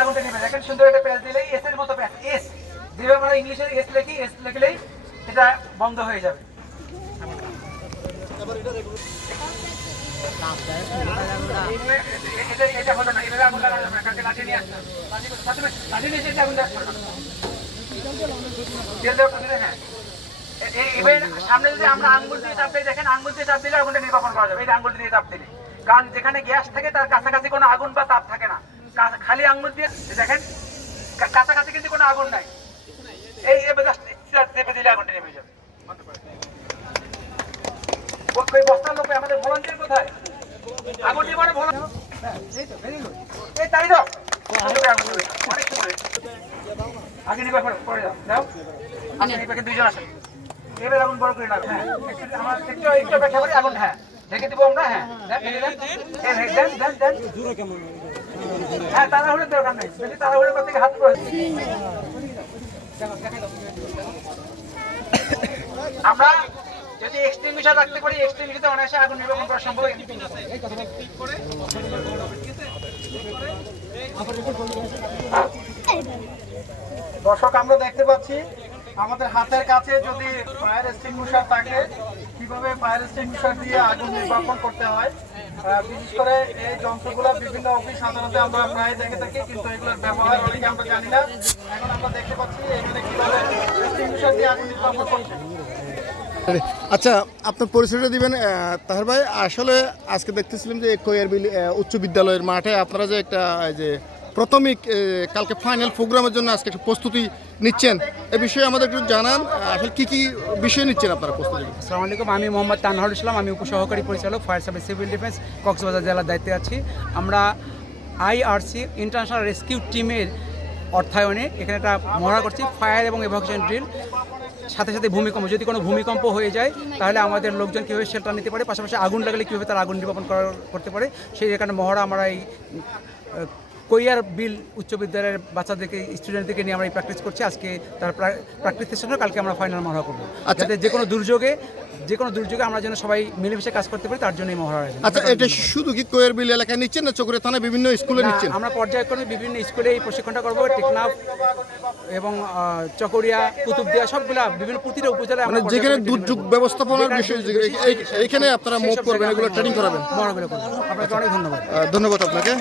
আগুনটা নেবে দেখেন সুন্দর একটা প্যাচ দিলেই এস এর মতো প্যাচ এস যেভাবে আমরা ইংলিশে এস লিখি এস লিখলেই এটা বন্ধ হয়ে যাবে। এটা হলো না, এভাবে আগুন লাগানো যাবে না, কাকে লাঠি নিয়ে আসতে হবে। লাঠি নিয়ে এসে আগুন লাগবে না। তেল দেওয়া প্রতিদিন, হ্যাঁ। এবার সামনে যদি আমরা আঙ্গুল দিয়ে চাপ দিই, দেখেন আঙ্গুল দিয়ে চাপ দিলে আগুনটা নির্বাপন করা যাবে। এই আঙ্গুল দিয়ে চাপ দিলে, কারণ যেখানে গ্যাস থাকে তার কাছাকাছি কোনো আগুন বা তাপ থাকে না। খালি আঙ্গুল দিয়ে দেখেন কাছাকাছি কিন্তু কোনো আগুন নাই। এই চেপে দিলে আগুনটা নেমে যাবে। ওই বস্তার লোক আমাদের ভলান্টিয়ার কোথায়? আগুন নিবারে এই তাই দাও অনেক সময় আগে নিবা পরে দাও দাও আগে নিবাকে দুইজন আসেন। এবার আগুন বড় করে না, হ্যাঁ আমার একটু ব্যাখ্যা করি। আগুন হ্যাঁ ঢেকে দিব আমরা, হ্যাঁ হ্যাঁ তাড়াহুড়োর দরকার নেই, যদি তাড়াহুড়ো করতে হাত করে আমরা যদি এক্সটিংগুইশার রাখতে পারি, এক্সটিংগুইশারে অনায়াসে আগুন নির্বাপন করা সম্ভব। দর্শক আমরা দেখতে পাচ্ছি আমাদের হাতের কাছে যদি ফায়ার এক্সটিংগুইশার থাকে, কিভাবে ফায়ার এক্সটিংগুইশার দিয়ে আগুন নির্বাপন করতে হয়। বিশেষ করে এই যন্ত্রগুলো বিভিন্ন অফিস সাধারণত আমরা প্রায় দেখে থাকি, কিন্তু এগুলোর ব্যবহার অনেকে আমরা জানি না। এখন আমরা দেখতে পাচ্ছি এখানে কিভাবে এক্সটিংগুইশার দিয়ে আগুন নির্বাপন করছে। আচ্ছা, আপনার পরিচয়টা দিবেন তাহার ভাই। আসলে আজকে দেখতেছিলাম যে কোয়ারবিল উচ্চ বিদ্যালয়ের মাঠে আপনারা যে একটা যে প্রাথমিক কালকে ফাইনাল প্রোগ্রামের জন্য আজকে একটা প্রস্তুতি নিচ্ছেন, এ বিষয়ে আমাদের একটু জানান। আসলে কি কি বিষয় নিচ্ছেন আপনারা প্রস্তুতি? আসসালামু আলাইকুম, আমি মোহাম্মদ তানহারুল ইসলাম, আমি উপসহকারী পরিচালক fire service civil defence Cox's Bazar জেলার দায়িত্বে আছি। আমরা আইআরসি ইন্টারন্যাশনাল রেস্কিউ টিমের অর্থায়নে এখানে একটা মহড়া করছি, ফায়ার এবং এভাকুয়েশন ড্রিল। সাথে সাথে ভূমিকম্প, যদি কোনো ভূমিকম্প হয়ে যায় তাহলে আমাদের লোকজন কীভাবে শেল্টার নিতে পারে, পাশাপাশি আগুন লাগলে কীভাবে তার আগুন নির্বাপন করতে পারে, সেই এখানে মহড়া আমরা এই কৈয়ার বিল উচ্চ বিদ্যালয়ের বাচ্চাদেরকে, স্টুডেন্টদেরকে নিয়ে আমরা এই প্র্যাকটিস করছি। আজকে তার প্র্যাকটিস সেশন, কালকে আমরা ফাইনাল মহড়া করবো। যাতে যে কোনো দুর্যোগে আমরা যেন সবাই মিলেমিশে কাজ করতে পারি, তার জন্য এই মহড়া আয়োজন। আচ্ছা, এটা শুধু কি কোয়ার বিল এলাকায় নিচ্ছেন না চকরিয়া থানায় বিভিন্ন স্কুলে নিচ্ছেন? আমরা পর্যায়ক্রমে বিভিন্ন স্কুলে এই প্রশিক্ষণটা করবো। টেকনাফ এবং চকরিয়া, কুতুবদিয়া সবগুলা বিভিন্ন প্রতিটা উপজেলায়, মানে যেখানে দুর্যোগ ব্যবস্থাপনার বিষয় এইখানে আপনারা মুভ করবেন, এগুলো ট্রেনিং করাবেন, মহড়াগুলো করবো। আপনাকে অনেক ধন্যবাদ। ধন্যবাদ আপনাকে।